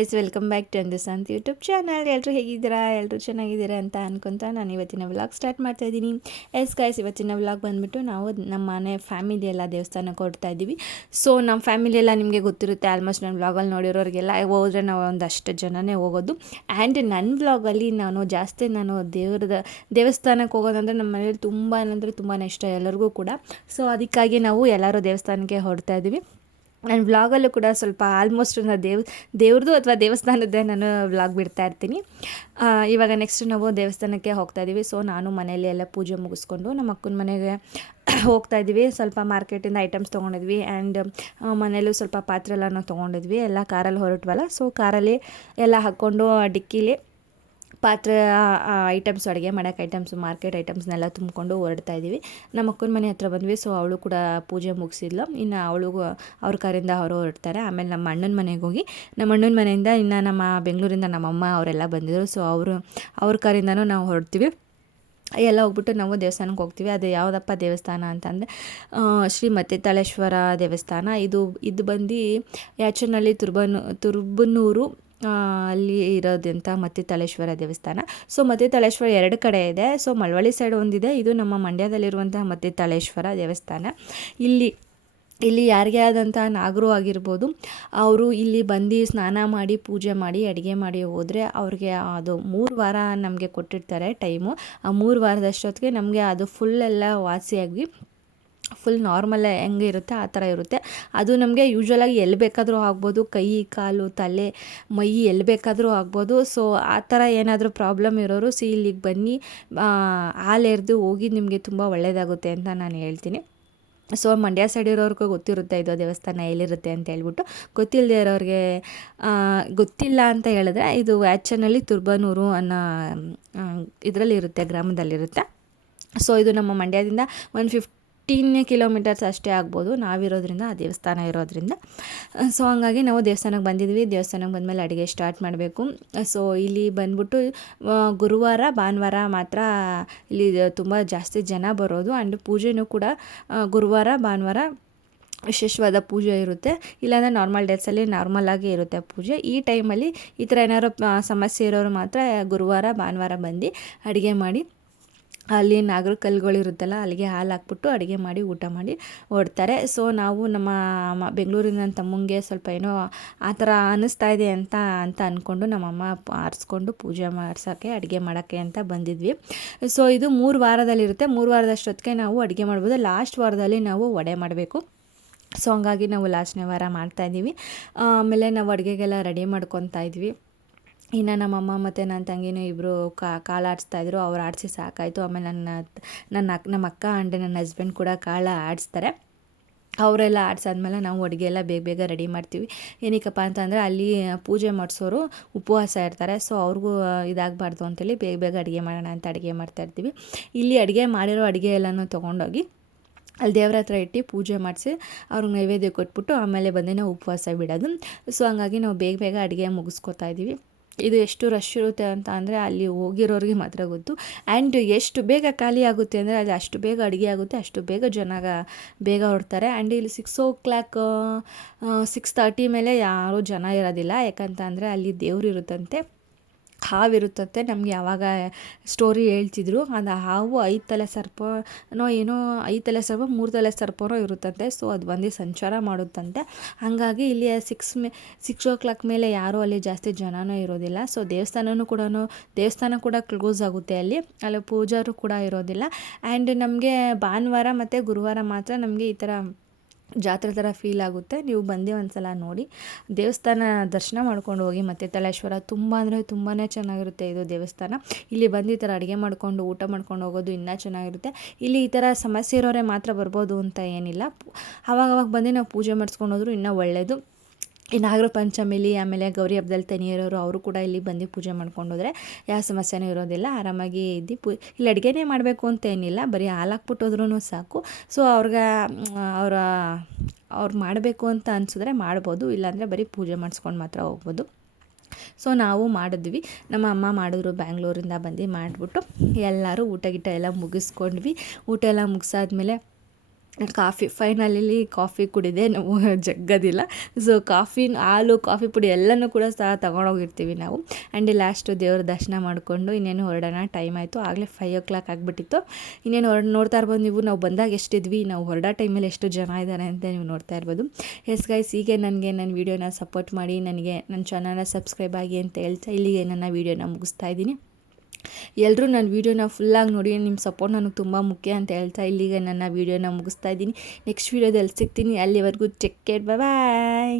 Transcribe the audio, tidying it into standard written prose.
Guys, welcome back to ಅಂದಿಸಂತ್ YouTube channel. ಎಲ್ಲರೂ ಹೇಗಿದ್ದೀರಾ? ಎಲ್ಲರೂ ಚೆನ್ನಾಗಿದ್ದೀರಾ ಅಂತ ಅನ್ಕೊತ ನಾನು ಇವತ್ತಿನ ವ್ಲಾಗ್ ಸ್ಟಾರ್ಟ್ ಮಾಡ್ತಾ ಇದ್ದೀನಿ. ಎಸ್ ಗೈಸ್, ಇವತ್ತಿನ ವ್ಲಾಗ್ ಬಂದುಬಿಟ್ಟು ನಾವು ನಮ್ಮ ಮನೆ ಫ್ಯಾಮಿಲಿ ಎಲ್ಲ ದೇವಸ್ಥಾನಕ್ಕೆ ಹೊರಡ್ತಾ ಇದ್ದೀವಿ. ಸೊ ನಮ್ಮ ಫ್ಯಾಮಿಲಿ ಎಲ್ಲ ನಿಮಗೆ ಗೊತ್ತಿರುತ್ತೆ, ಆಲ್ಮೋಸ್ಟ್ ನನ್ನ ವ್ಲಾಗಲ್ಲಿ ನೋಡಿರೋರಿಗೆಲ್ಲ ಹೋದರೆ ನಾವು ಒಂದಷ್ಟು ಜನನೇ ಹೋಗೋದು. ಆ್ಯಂಡ್ ನನ್ನ ವ್ಲಾಗಲ್ಲಿ ನಾನು ದೇವಸ್ಥಾನಕ್ಕೆ ಹೋಗೋದಂದರೆ ನಮ್ಮ ಮನೇಲಿ ತುಂಬ ಅಂದರೆ ತುಂಬಾ ಇಷ್ಟ ಎಲ್ಲರಿಗೂ ಕೂಡ. ಸೊ ಅದಕ್ಕಾಗಿ ನಾವು ಎಲ್ಲರೂ ದೇವಸ್ಥಾನಕ್ಕೆ ಹೊರಡ್ತಾ ಇದ್ದೀವಿ. ನನ್ನ ವ್ಲಾಗಲ್ಲೂ ಕೂಡ ಸ್ವಲ್ಪ ಆಲ್ಮೋಸ್ಟ್ ದೇವ್ರದ್ದು ಅಥವಾ ದೇವಸ್ಥಾನದ್ದೇ ನಾನು ವ್ಲಾಗ್ ಬಿಡ್ತಾ ಇರ್ತೀನಿ. ಇವಾಗ ನೆಕ್ಸ್ಟ್ ನಾವು ದೇವಸ್ಥಾನಕ್ಕೆ ಹೋಗ್ತಾ ಇದ್ದೀವಿ. ಸೊ ನಾನು ಮನೆಯಲ್ಲಿ ಎಲ್ಲ ಪೂಜೆ ಮುಗಿಸ್ಕೊಂಡು ನಮ್ಮ ಅಕ್ಕನ ಮನೆಗೆ ಹೋಗ್ತಾ ಇದ್ದೀವಿ. ಸ್ವಲ್ಪ ಮಾರ್ಕೆಟಿಂದ ಐಟಮ್ಸ್ ತೊಗೊಂಡಿದ್ವಿ ಆ್ಯಂಡ್ ಮನೇಲೂ ಸ್ವಲ್ಪ ಪಾತ್ರೆ ಎಲ್ಲನೂ ತೊಗೊಂಡಿದ್ವಿ. ಎಲ್ಲ ಕಾರಲ್ಲಿ ಹೊರಟ್ವಲ್ಲ, ಸೊ ಕಾರಲ್ಲಿ ಎಲ್ಲ ಹಾಕ್ಕೊಂಡು ಡಿಕ್ಕಿಲಿ ಪಾತ್ರೆ ಐಟಮ್ಸ್, ಅಡುಗೆ ಮಾಡೋಕ್ಕೆ ಐಟಮ್ಸು, ಮಾರ್ಕೆಟ್ ಐಟಮ್ಸ್ನೆಲ್ಲ ತುಂಬಿಕೊಂಡು ಹೊರಡ್ತಾ ಇದ್ದೀವಿ. ನಮ್ಮ ಅಕ್ಕನ ಮನೆ ಹತ್ರ ಬಂದ್ವಿ. ಸೊ ಅವಳು ಕೂಡ ಪೂಜೆ ಮುಗಿಸಿದ್ಲು. ಇನ್ನು ಅವಳಿಗೂ ಅವ್ರ ಕಾರಿಂದ ಅವರು ಹೊರಡ್ತಾರೆ. ಆಮೇಲೆ ನಮ್ಮ ಅಣ್ಣನ ಮನೆಗೆ ಹೋಗಿ, ನಮ್ಮ ಅಣ್ಣನ ಮನೆಯಿಂದ ಇನ್ನು ನಮ್ಮ ಬೆಂಗಳೂರಿಂದ ನಮ್ಮಮ್ಮ ಅವರೆಲ್ಲ ಬಂದಿದ್ದರು. ಸೊ ಅವ್ರ ಕಾರಿಂದನೂ ನಾವು ಹೊರಡ್ತೀವಿ. ಎಲ್ಲ ಹೋಗ್ಬಿಟ್ಟು ನಾವು ದೇವಸ್ಥಾನಕ್ಕೆ ಹೋಗ್ತೀವಿ. ಅದು ಯಾವುದಪ್ಪ ದೇವಸ್ಥಾನ ಅಂತಂದರೆ ಶ್ರೀ ಮತ್ತಿತಾಳೇಶ್ವರ ದೇವಸ್ಥಾನ. ಇದು ಬಂದು ಯಾಚನಹಳ್ಳಿ ತುರ್ಬನೂರು ಅಲ್ಲಿ ಇರೋದಂಥ ಮತ್ತಿತಾಳೇಶ್ವರ ದೇವಸ್ಥಾನ. ಸೊ ಮತ್ತಿತಾಳೇಶ್ವರ ಎರಡು ಕಡೆ ಇದೆ. ಸೊ ಮಳವಳ್ಳಿ ಸೈಡ್ ಒಂದಿದೆ, ಇದು ನಮ್ಮ ಮಂಡ್ಯದಲ್ಲಿರುವಂತಹ ಮತ್ತಿತಾಳೇಶ್ವರ ದೇವಸ್ಥಾನ. ಇಲ್ಲಿ ಯಾರಿಗೇ ಆದಂಥ ನಾಗರು ಆಗಿರ್ಬೋದು, ಅವರು ಇಲ್ಲಿ ಬಂದು ಸ್ನಾನ ಮಾಡಿ ಪೂಜೆ ಮಾಡಿ ಅಡುಗೆ ಮಾಡಿ ಹೋದರೆ ಅವ್ರಿಗೆ ಅದು 3 ವಾರ ನಮಗೆ ಕೊಟ್ಟಿರ್ತಾರೆ ಟೈಮು. ಆ 3 ವಾರದಷ್ಟೊತ್ತಿಗೆ ನಮಗೆ ಅದು ಫುಲ್ಲೆಲ್ಲ ವಾಸಿಯಾಗಿ ಫುಲ್ ನಾರ್ಮಲ್ ಹೆಂಗೆ ಇರುತ್ತೆ ಆ ಥರ ಇರುತ್ತೆ. ಅದು ನಮಗೆ ಯೂಶ್ವಲಾಗಿ ಎಲ್ಲಿ ಬೇಕಾದರೂ ಆಗ್ಬೋದು, ಕೈ ಕಾಲು ತಲೆ ಮೈ ಎಲ್ಲಿ ಬೇಕಾದರೂ ಆಗ್ಬೋದು. ಸೊ ಆ ಥರ ಏನಾದರೂ ಪ್ರಾಬ್ಲಮ್ ಇರೋರು ಇಲ್ಲಿಗೆ ಬನ್ನಿ, ಹಾಲೆರೆದು ಹೋಗಿ, ನಿಮಗೆ ತುಂಬ ಒಳ್ಳೆಯದಾಗುತ್ತೆ ಅಂತ ನಾನು ಹೇಳ್ತೀನಿ. ಸೊ ಮಂಡ್ಯ ಸೈಡ್ ಇರೋರ್ಗೂ ಗೊತ್ತಿರುತ್ತೆ ಇದು ದೇವಸ್ಥಾನ ಎಲ್ಲಿರುತ್ತೆ ಅಂತ ಹೇಳ್ಬಿಟ್ಟು. ಗೊತ್ತಿಲ್ಲದೆ ಇರೋರಿಗೆ ಗೊತ್ತಿಲ್ಲ ಅಂತ ಹೇಳಿದ್ರೆ, ಇದು ಯಾಚನಹಳ್ಳಿ ತುರ್ಬನೂರು ಅನ್ನೋ ಇದರಲ್ಲಿರುತ್ತೆ, ಗ್ರಾಮದಲ್ಲಿರುತ್ತೆ. ಸೊ ಇದು ನಮ್ಮ ಮಂಡ್ಯದಿಂದ 115 ಕಿಲೋಮೀಟರ್ಸ್ ಅಷ್ಟೇ ಆಗ್ಬೋದು ನಾವಿರೋದ್ರಿಂದ, ಆ ದೇವಸ್ಥಾನ ಇರೋದ್ರಿಂದ. ಸೊ ಹಂಗಾಗಿ ನಾವು ದೇವಸ್ಥಾನಕ್ಕೆ ಬಂದಿದ್ವಿ. ದೇವಸ್ಥಾನಕ್ಕೆ ಬಂದಮೇಲೆ ಅಡುಗೆ ಸ್ಟಾರ್ಟ್ ಮಾಡಬೇಕು. ಸೊ ಇಲ್ಲಿ ಬಂದ್ಬಿಟ್ಟು ಗುರುವಾರ ಭಾನುವಾರ ಮಾತ್ರ ಇಲ್ಲಿ ತುಂಬ ಜಾಸ್ತಿ ಜನ ಬರೋದು. ಆ್ಯಂಡ್ ಪೂಜೆನೂ ಕೂಡ ಗುರುವಾರ ಭಾನುವಾರ ವಿಶೇಷವಾದ ಪೂಜೆ ಇರುತ್ತೆ. ಇಲ್ಲಾಂದರೆ ನಾರ್ಮಲ್ ಡೇಸಲ್ಲಿ ನಾರ್ಮಲಾಗಿ ಇರುತ್ತೆ ಪೂಜೆ. ಈ ಟೈಮಲ್ಲಿ ಈ ಥರ ಏನಾದ್ರು ಸಮಸ್ಯೆ ಇರೋರು ಮಾತ್ರ ಗುರುವಾರ ಭಾನುವಾರ ಬಂದು ಅಡುಗೆ ಮಾಡಿ, ಅಲ್ಲಿ ನಾಗರ ಕಲ್ಲುಗಳಿರುತ್ತಲ್ಲ ಅಲ್ಲಿಗೆ ಹಾಲು ಹಾಕ್ಬಿಟ್ಟು ಅಡುಗೆ ಮಾಡಿ ಊಟ ಮಾಡಿ ಹೊರಡ್ತಾರೆ. ಸೊ ನಾವು ನಮ್ಮ ಬೆಂಗಳೂರಿನ ನನ್ನ ತಮ್ಮಂಗೆ ಸ್ವಲ್ಪ ಏನೋ ಆ ಥರ ಅನ್ನಿಸ್ತಾ ಇದೆ ಅಂತ ಅಂದ್ಕೊಂಡು ನಮ್ಮಮ್ಮ ಆರಿಸ್ಕೊಂಡು ಪೂಜೆ ಮಾಡಿಸೋಕ್ಕೆ ಅಡುಗೆ ಮಾಡೋಕ್ಕೆ ಅಂತ ಬಂದಿದ್ವಿ. ಸೊ ಇದು 3 ವಾರದಲ್ಲಿರುತ್ತೆ. 3 ವಾರದಷ್ಟೊತ್ತಿಗೆ ನಾವು ಅಡುಗೆ ಮಾಡ್ಬೋದು. ಲಾಸ್ಟ್ ವಾರದಲ್ಲಿ ನಾವು ವಡೆ ಮಾಡಬೇಕು. ಸೊ ಹಂಗಾಗಿ ನಾವು ಲಾಸ್ಟ್ನೇ ವಾರ ಮಾಡ್ತಾಯಿದ್ದೀವಿ. ಆಮೇಲೆ ನಾವು ಅಡುಗೆಗೆಲ್ಲ ರೆಡಿ ಮಾಡ್ಕೊತಾ ಇದ್ವಿ. ಇನ್ನು ನಮ್ಮಮ್ಮ ಮತ್ತು ನನ್ನ ತಂಗಿನೂ ಇಬ್ಬರು ಕಾಳು ಆಡಿಸ್ತಾಯಿದ್ರು. ಅವ್ರು ಆಡಿಸಿ ಸಾಕಾಯಿತು. ಆಮೇಲೆ ನಮ್ಮ ಅಕ್ಕ ಆ್ಯಂಡ್ ನನ್ನ ಹಸ್ಬೆಂಡ್ ಕೂಡ ಕಾಳು ಆಡಿಸ್ತಾರೆ. ಅವರೆಲ್ಲ ಆಡಿಸಾದ್ಮೇಲೆ ನಾವು ಅಡುಗೆ ಎಲ್ಲ ಬೇಗ ರೆಡಿ ಮಾಡ್ತೀವಿ. ಏನಕ್ಕಪ್ಪ ಅಂತಂದರೆ ಅಲ್ಲಿ ಪೂಜೆ ಮಾಡಿಸೋರು ಉಪವಾಸ ಇರ್ತಾರೆ. ಸೊ ಅವ್ರಿಗೂ ಇದಾಗಬಾರ್ದು ಅಂತೇಳಿ ಬೇಗ ಅಡುಗೆ ಮಾಡೋಣ ಅಂತ ಅಡುಗೆ ಮಾಡ್ತಾಯಿರ್ತೀವಿ. ಇಲ್ಲಿ ಅಡುಗೆ ಮಾಡಿರೋ ಅಡುಗೆ ಎಲ್ಲನೂ ತೊಗೊಂಡೋಗಿ ಅಲ್ಲಿ ದೇವ್ರ ಹತ್ರ ಇಟ್ಟು ಪೂಜೆ ಮಾಡಿಸಿ ಅವ್ರಿಗೆ ನೈವೇದ್ಯ ಕೊಟ್ಬಿಟ್ಟು ಆಮೇಲೆ ಬಂದು ನಾವು ಉಪವಾಸ ಬಿಡೋದು. ಸೊ ಹಂಗಾಗಿ ನಾವು ಬೇಗ ಅಡುಗೆ ಮುಗಿಸ್ಕೊತಾ ಇದ್ದೀವಿ. ಇದು ಎಷ್ಟು ರಶ್ ಇರುತ್ತೆ ಅಂತ ಅಂದರೆ ಅಲ್ಲಿ ಹೋಗಿರೋರಿಗೆ ಮಾತ್ರ ಗೊತ್ತು. ಆ್ಯಂಡ್ ಎಷ್ಟು ಬೇಗ ಖಾಲಿ ಆಗುತ್ತೆ ಅಂದರೆ ಅಲ್ಲಿ ಅಷ್ಟು ಬೇಗ ಅಡುಗೆ ಆಗುತ್ತೆ, ಅಷ್ಟು ಬೇಗ ಹೊರಡ್ತಾರೆ. ಆ್ಯಂಡ್ ಇಲ್ಲಿ 6 6:30 ಮೇಲೆ ಯಾರೂ ಜನ ಇರೋದಿಲ್ಲ. ಯಾಕಂತ ಅಂದರೆ ಅಲ್ಲಿ ದೇವ್ರು ಇರುತ್ತಂತೆ, ಹಾವಿರುತ್ತಂತೆ. ನಮಗೆ ಯಾವಾಗ ಸ್ಟೋರಿ ಹೇಳ್ತಿದ್ರು, ಅದು ಹಾವು 5 ತಲೆ ಸರ್ಪನೋ ಏನೋ 5 ತಲೆ ಸರ್ಪ 3 ತಲೆ ಸರ್ಪನೋ ಇರುತ್ತಂತೆ. ಸೊ ಅದು ಬಂದು ಸಂಚಾರ ಮಾಡುತ್ತಂತೆ. ಹಾಗಾಗಿ ಇಲ್ಲಿ 6 ಮೇಲೆ ಯಾರೂ ಅಲ್ಲಿ ಜಾಸ್ತಿ ಜನನೂ ಇರೋದಿಲ್ಲ. ಸೊ ದೇವಸ್ಥಾನ ಕೂಡ ಕ್ಲೋಸ್ ಆಗುತ್ತೆ. ಅಲ್ಲಿ ಪೂಜಾರು ಕೂಡ ಇರೋದಿಲ್ಲ. ಆ್ಯಂಡ್ ನಮಗೆ ಭಾನುವಾರ ಮತ್ತು ಗುರುವಾರ ಮಾತ್ರ ನಮಗೆ ಈ ಥರ ಜಾತ್ರೆ ಥರ ಫೀಲ್ ಆಗುತ್ತೆ. ನೀವು ಬಂದು ಒಂದ್ಸಲ ನೋಡಿ, ದೇವಸ್ಥಾನ ದರ್ಶನ ಮಾಡ್ಕೊಂಡು ಹೋಗಿ. ಮತ್ತಿತಾಳೇಶ್ವರ ತುಂಬ ಅಂದರೆ ತುಂಬಾ ಚೆನ್ನಾಗಿರುತ್ತೆ ಇದು ದೇವಸ್ಥಾನ. ಇಲ್ಲಿ ಬಂದು ಈ ಥರ ಅಡುಗೆ ಮಾಡ್ಕೊಂಡು ಊಟ ಮಾಡ್ಕೊಂಡು ಹೋಗೋದು ಇನ್ನೂ ಚೆನ್ನಾಗಿರುತ್ತೆ. ಇಲ್ಲಿ ಈ ಥರ ಸಮಸ್ಯೆ ಇರೋರೆ ಮಾತ್ರ ಬರ್ಬೋದು ಅಂತ ಏನಿಲ್ಲ. ಆವಾಗ ಬಂದು ನಾವು ಪೂಜೆ ಮಾಡಿಸ್ಕೊಂಡು ಹೋದ್ರು ಇನ್ನೂ ಒಳ್ಳೆಯದು. ಈ ನಾಗರ ಪಂಚಮಿಲಿ ಆಮೇಲೆ ಗೌರಿ ಹಬ್ಬದಲ್ಲಿ ತನಿಯರೋರು ಅವರು ಕೂಡ ಇಲ್ಲಿ ಬಂದು ಪೂಜೆ ಮಾಡ್ಕೊಂಡು ಹೋದರೆ ಯಾವ ಸಮಸ್ಯೆನೂ ಇರೋದಿಲ್ಲ. ಆರಾಮಾಗಿ ಇಲ್ಲಿ ಅಡುಗೆನೇ ಮಾಡಬೇಕು ಅಂತ ಏನಿಲ್ಲ, ಬರೀ ಹಾಲು ಹಾಕ್ಬಿಟ್ಟು ಹೋದ್ರೂ ಸಾಕು. ಸೊ ಅವ್ರು ಮಾಡಬೇಕು ಅಂತ ಅನಿಸಿದ್ರೆ ಮಾಡ್ಬೋದು, ಇಲ್ಲಾಂದರೆ ಬರೀ ಪೂಜೆ ಮಾಡಿಸ್ಕೊಂಡು ಮಾತ್ರ ಹೋಗ್ಬೋದು. ಸೊ ನಾವು ಮಾಡಿದ್ವಿ, ನಮ್ಮ ಅಮ್ಮ ಮಾಡಿದ್ರು, ಬ್ಯಾಂಗ್ಳೂರಿಂದ ಬಂದು ಮಾಡಿಬಿಟ್ಟು ಎಲ್ಲರೂ ಊಟ ಎಲ್ಲ ಮುಗಿಸ್ಕೊಂಡ್ವಿ. ಊಟ ಎಲ್ಲ ಮುಗಿಸಾದ್ಮೇಲೆ ಕಾಫಿ ಫೈನಲಿ ಕಾಫಿ ಕುಡಿದೆ ನಾವು ಜಗ್ಗೋದಿಲ್ಲ. ಸೊ ಹಾಲು ಕಾಫಿ ಪುಡಿ ಎಲ್ಲನೂ ಕೂಡ ತಗೊಂಡೋಗಿರ್ತೀವಿ ನಾವು. ಆ್ಯಂಡ್ ಲಾಸ್ಟು ದೇವ್ರ ದರ್ಶನ ಮಾಡಿಕೊಂಡು ಇನ್ನೇನು ಹೊರಡೋಣ. ಟೈಮ್ ಆಯಿತು, ಆಗಲೇ 5 o'clock ಆಗಿಬಿಟ್ಟಿತ್ತು. ಇನ್ನೇನು ನೋಡ್ತಾ ಇರ್ಬೋದು ನೀವು, ನಾವು ಬಂದಾಗ ಎಷ್ಟಿದ್ವಿ, ನಾವು ಹೊರಡೋ ಟೈಮಲ್ಲಿ ಎಷ್ಟು ಜನ ಇದ್ದಾರೆ ಅಂತ ನೀವು ನೋಡ್ತಾ ಇರ್ಬೋದು. ಎಸ್ ಗೈಸ್, ಹೀಗೆ ನನಗೆ ನನ್ನ ವೀಡಿಯೋನ ಸಪೋರ್ಟ್ ಮಾಡಿ, ನನಗೆ ನನ್ನ ಚಾನಲ್ನ ಸಬ್ಸ್ಕ್ರೈಬ್ ಆಗಿ ಅಂತ ಹೇಳ್ತಾ ಇಲ್ಲಿಗೆ ನನ್ನ ವೀಡಿಯೋನ ಮುಗಿಸ್ತಾ ಇದ್ದೀನಿ. ಎಲ್ಲರೂ ನನ್ನ ವೀಡಿಯೋನ ಫುಲ್ಲಾಗಿ ನೋಡಿ, ನಿಮ್ಮ ಸಪೋರ್ಟ್ ನನಗೆ ತುಂಬ ಮುಖ್ಯ ಅಂತ ಹೇಳ್ತಾ ಇಲ್ಲಿಗೆ ನನ್ನ ವೀಡಿಯೋನ ಮುಗಿಸ್ತಾ ಇದ್ದೀನಿ. ನೆಕ್ಸ್ಟ್ ವೀಡಿಯೋದಲ್ಲಿ ಸಿಗ್ತೀನಿ. ಅಲ್ಲಿವರೆಗೂ ಟೇಕ್ ಕೇರ್, ಬಾಯ್.